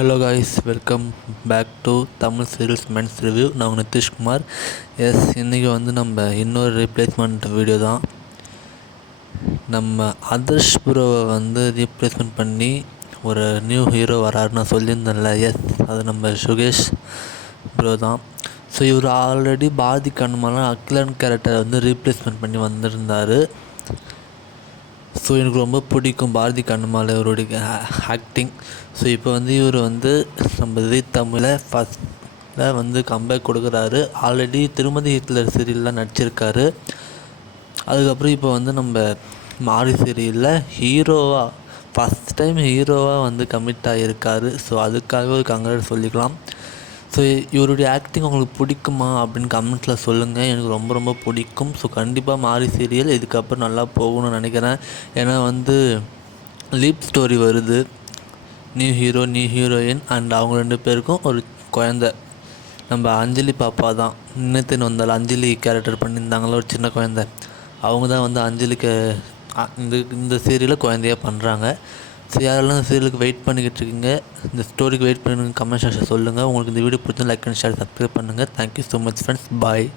Hello guys, welcome back to Tamil serials men's review. நான் உங்கள் நிதிஷ்குமார். இன்றைக்கி நம்ம இன்னொரு ரீப்ளேஸ்மெண்ட் வீடியோ தான். நம்ம ஆதர்ஷ் ப்ரோவை ரீப்ளேஸ்மெண்ட் பண்ணி ஒரு நியூ ஹீரோ வராருன்னு நான் சொல்லியிருந்தேன்ல. அது நம்ம சுகேஷ் ப்ரோ தான். ஸோ இவர் ஆல்ரெடி பாரதி கண்ணம்மாலாம் அகிலன் கேரக்டரை ரீப்ளேஸ்மெண்ட் பண்ணி வந்திருந்தார். ஸோ எனக்கு ரொம்ப பிடிக்கும் பாரதி கண்ணம்மாவில் இவருடைய ஆக்டிங். ஸோ இப்போ இவர் நம்ம ஜீ தமிழில் ஃபஸ்ட்டில் கம்பேக் கொடுக்குறாரு. ஆல்ரெடி திருமதி ஹிட்லர் சீரியலில் நடிச்சிருக்காரு. அதுக்கப்புறம் இப்போ நம்ம மாரி சீரியலில் ஹீரோவாக ஃபஸ்ட் டைம் ஹீரோவாக கமிட் ஆகியிருக்காரு. ஸோ அதுக்காக ஒரு கங்க்ராட் சொல்லிக்கலாம். ஸோ இவருடைய ஆக்டிங் உங்களுக்கு பிடிக்குமா அப்படின்னு கமெண்ட்ஸில் சொல்லுங்கள். எனக்கு ரொம்ப ரொம்ப பிடிக்கும். ஸோ கண்டிப்பாக மாரி சீரியல் இதுக்கப்புறம் நல்லா போகணும்னு நினைக்கிறேன். ஏன்னா லீப் ஸ்டோரி வருது. New hero new heroine and அவங்க 2 பேருக்கும் ஒரு குழந்த. நம்ம அஞ்சலி பாப்பா தான் இன்னத்தின் வந்தால் அஞ்சலி கேரக்டர் பண்ணியிருந்தாங்களோ ஒரு சின்ன குழந்த. அவங்க தான் அஞ்சலிக்கு இந்த சீரியலில் குழந்தையாக பண்ணுறாங்க. ஸோ யாரெல்லாம் இந்த சீரியலுக்கு வெயிட் பண்ணிக்கிட்டு இருக்கீங்க, இந்த ஸ்டோரிக்கு வெயிட் பண்ணுங்க, கமெண்ட் செக்ஷன் சொல்லுங்கள். உங்களுக்கு இந்த வீடியோ பிடிச்சா லைக் அண்ட் ஷேர், சப்ஸ்கிரைப் பண்ணுங்கள். Thank you so much friends. பாய்.